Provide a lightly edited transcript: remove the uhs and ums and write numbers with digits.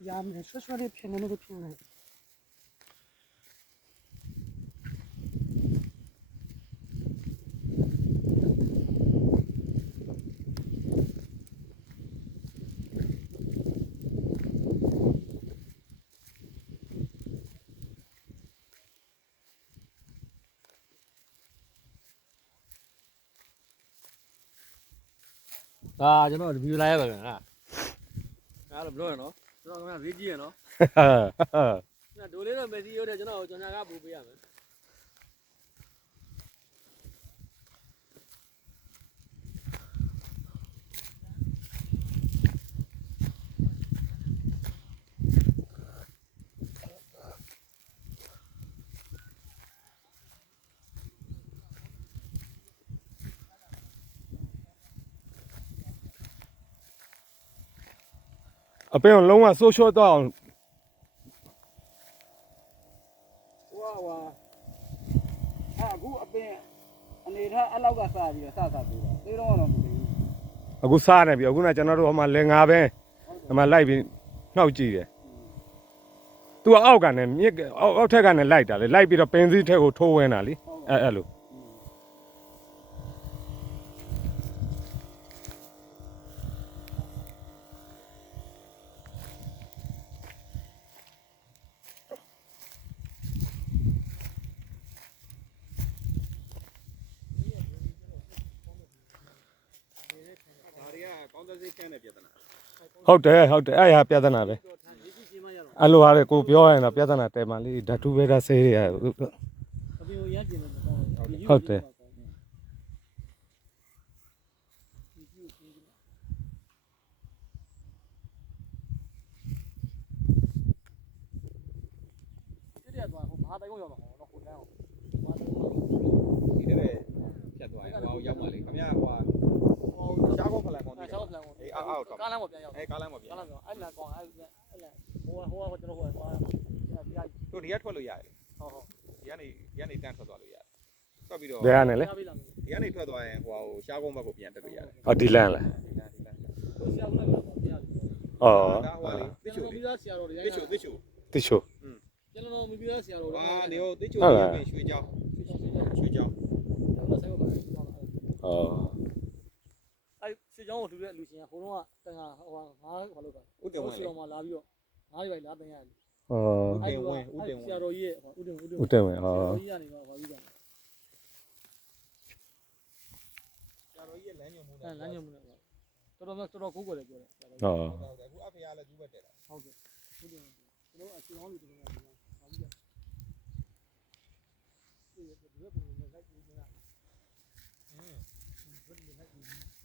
呀，没说说的拼的那个拼的。啊，ကျွန်တော်ဒီဗီဒီယိုလိုက်ရပါမယ်ဟာအဲ့လိုမလို့ရနော်ကျွန်တော်ကဗီဒီယိုရနော်ညဒိုလေးတော့မက်ဆီရိုးတယ်ကျွန်တော်ကျွန်တော်ကပူပေးရမယ်အပင်လုံးဝဆိုးရှော့တော့အောင်အခုအပင်အနေထားအဲ့လောက်ကစပြီးတော့စပြီးတော့သေတော့တော့မသိဘူးအခုစားနေပြီအခုနကျွန်တော်တို့ဟိုမှာလင်ငါပဲဟိုမှာလိုက်ပြီးနှောက်ကြည့်တယ်သူကအောက်ကနေမြစ်အောက်ထက်ကနေလိုက်တာလေလိုက်ပြီးတော့ပင်စည်းထက်ကိုထိုးဝင်တာလေအဲ့လိုဟုတ်တယ်အဲ့ဟာပြဿနာပဲအဲ့လိုဟာလေကိုပြောရင်တော့ပြဿနာတဲမှလေးဓာတုဝေဒဆေးတွေဟုတ်တယ်မဟာတိုင်ကုန်ရောက်မှာတော့ကိုတန်းအောင်ဒီတဲ့ဖြတ်သွားရင်ဟိုရောက်မှလေခင်ဗျာဟိုရှားကောဖလန်ကောရှားကောဖလန်ကောအေးအောက်ကားလမ်းပေါ်ပြန်ရောက်ကားလမ်းပေါ်ပြန်ကားလမ်းပေါ်အဲ့လမ်းကောင်းအဲ့လမ်းဟိုကျွန်တော်ဟိုတို့ဒီကထွက်လို့ရတယ်ဟုတ်ဒီကနေတန်းထွက်သွားလို့ရတယ်ထွက်ပြီးတော့ဘယ်ကနေလဲဒီကနေထွက်သွားရင်ဟိုရှားကုန်းဘက်ကိုပြန်တက်လို့ရတယ်ဟောဒီလမ်းလားဟိုဆရာဦးလည်းပြန်ဩဒါဟိုလေတိချိုပြီးသားဆရာတော်တွေတိချိုကျွန်တော်မပြီးသားဆရာတော်တွေနေဟိုတိချိုရွှေเจ้าကျွန်တော်ဆိုင်ကိုအဲ့ရွှေเจ้าကိုထူတဲ့လူရှင်ကဟိုတော့တန်ခါဟိုငါဘာလို့ကဥတင်ဝင်လေမှာလာပြီးတော့ငါးရွိုင်လာတင်ရတယ်ဩဥတင်ဝင်ဆရာတော်ကြီးရဲ့ဥတင်ဝင်ဩဆရာတော်ကြီးကနေတော့ဘာပြီးတော့ဆရာတော်ကြီးရဲ့လမ်းညွှန်မှုနဲ့လမ်းညွှန်မှုနဲ့တော်တော်ကိုးကွယ်တယ်ပြောတယ်ဟုတ်အခုအဖေကလည်းကျူးဘက်တက်တာဟုတ်ကဲ့ဥတင်ကျွန်တော်အချင်းဟောင်းလူတွေဘာပြီးတော့ဒီဘက်ပုံနဲ့လိုက်ပြီးနေတာဘယ်လိုလိုက်ပြီး